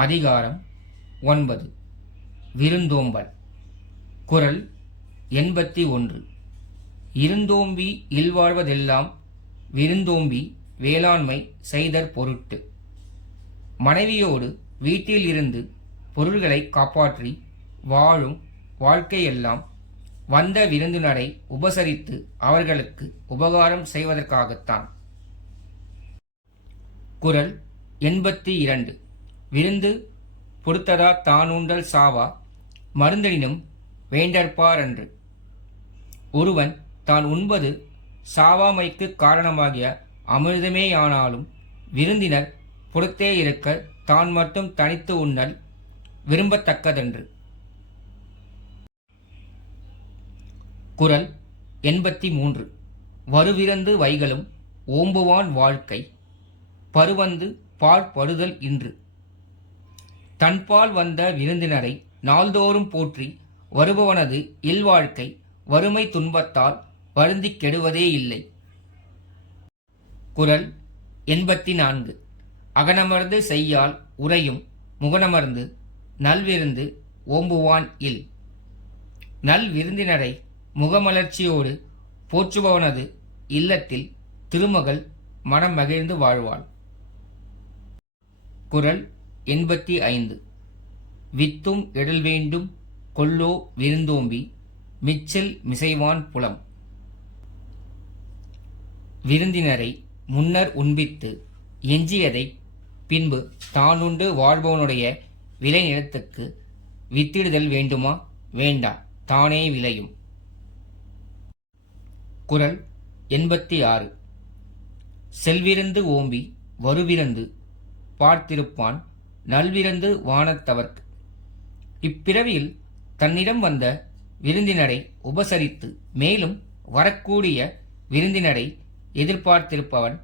அதிகாரம் 9. விருந்தோம்பல். குறள் 81. இருந்தோம்பி இல்வாழ்வதெல்லாம் விருந்தோம்பி வேளாண்மை செய்தற் பொருட்டு. மனைவியோடு வீட்டில் இருந்து பொருள்களை காப்பாற்றி வாழும் வாழ்க்கையெல்லாம் வந்த விருந்தினரை உபசரித்து அவர்களுக்கு உபகாரம் செய்வதற்காகத்தான். குறள் 82. விருந்து பொறுத்ததா தானுண்டல் சாவா மருந்தெனினும் வேண்டற்பாரன்று. ஒருவன் தான் உண்பது சாவாமைக்கு காரணமாகிய அமிர்தமேயானாலும் விருந்தினர் பொறுத்தே இருக்க தான் மட்டும் தனித்து உண்ணல் விரும்பத்தக்கதன்று. குறள் 83. வருவிருந்து வைகளும் ஓம்புவான் வாழ்க்கை பருவந்து பாழ்படுதல் இன்று. தன்பால் வந்த விருந்தினரை நாள்தோறும் போற்றி வருபவனது இல்வாழ்க்கை வறுமை துன்பத்தால் வருந்திக் கெடுவதே இல்லை. குறள் 84. அகனமர்ந்து செய்யால் உரையும் முகனமர்ந்து நல்விருந்து ஓம்புவான் இல். நல் விருந்தினரை முகமலர்ச்சியோடு போற்றுபவனது இல்லத்தில் திருமகள் மனம் மகிழ்ந்து வாழ்வாள். குறள் 85. வித்தும் எழல் வேண்டும் கொல்லோ விருந்தோம்பி மிச்சில் மிசைவான் புலம். விருந்தினரை முன்னர் உண்பித்து எஞ்சியதை பின்பு தானுண்டு வாழ்பவனுடைய விளை நிலத்துக்கு வித்திடுதல் வேண்டுமா? வேண்டா, தானே விளையும். குறள் 86. செல்விருந்து ஓம்பி வருவிருந்து பார்த்திருப்பான் நல்விருந்து வானத்தவர்க்கு. இப்பிறவியில் தன்னிடம் வந்த விருந்தினரை உபசரித்து மேலும் வரக்கூடிய விருந்தினரை எதிர்பார்த்திருப்பவன்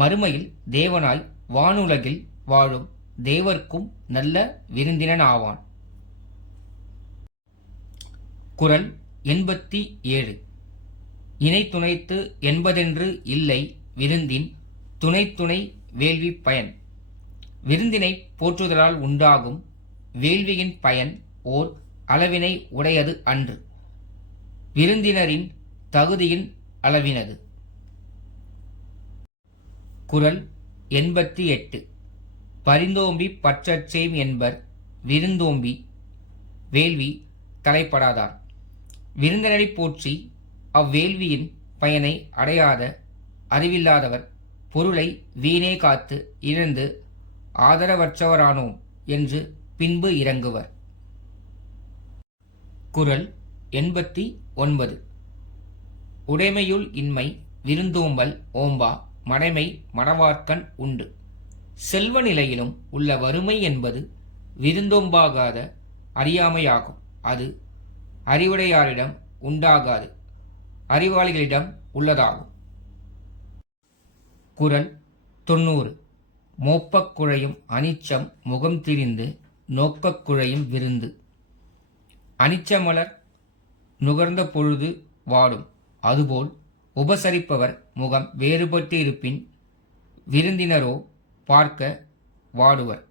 மறுமையில் தேவனாய் வானுலகில் வாழும் தேவர்க்கும் நல்ல விருந்தினன் ஆவான். குறள் 87. இணை துணைத்து என்பதென்று இல்லை விருந்தின் துணை வேள்வி பயன். விருந்தினை போற்றுதலால் உண்டாகும் வேள்வியின் பயன் ஓர் அளவினை உடையது அன்று, விருந்தினரின் தகுதியின் அளவினது. குறள் 88. பரிந்தோம்பி பற்றச்சேம் என்பர் விருந்தோம்பி வேள்வி தலைப்படாதார். விருந்தினரை போற்றி அவ்வேள்வியின் பயனை அடையாத அறிவில்லாதவர் பொருளை வீணே காத்து இழந்து ஆதரவற்றவரானோம் என்று பின்பு இறங்குவர். குறள் 89. உடைமையுள் இன்மை விருந்தோம்பல் ஓம்பா மடைமை மணவார்க்கண் உண்டு. செல்வ நிலையிலும் உள்ள வறுமை என்பது விருந்தோம்பாகாத அறியாமையாகும். அது அறிவுடையாரிடம் உண்டாகாது, அறிவாளிகளிடம் உள்ளதாகும். குறள் 90. மோப்பக் குழையும் அனிச்சம் முகம் திரிந்து நோக்கக் குழையும் விருந்து. அனிச்சமலர் நுகர்ந்த பொழுது வாடும், அதுபோல் உபசரிப்பவர் முகம் வேறுபட்டு இருப்பின் விருந்தினரோ பார்க்க வாடுவர்.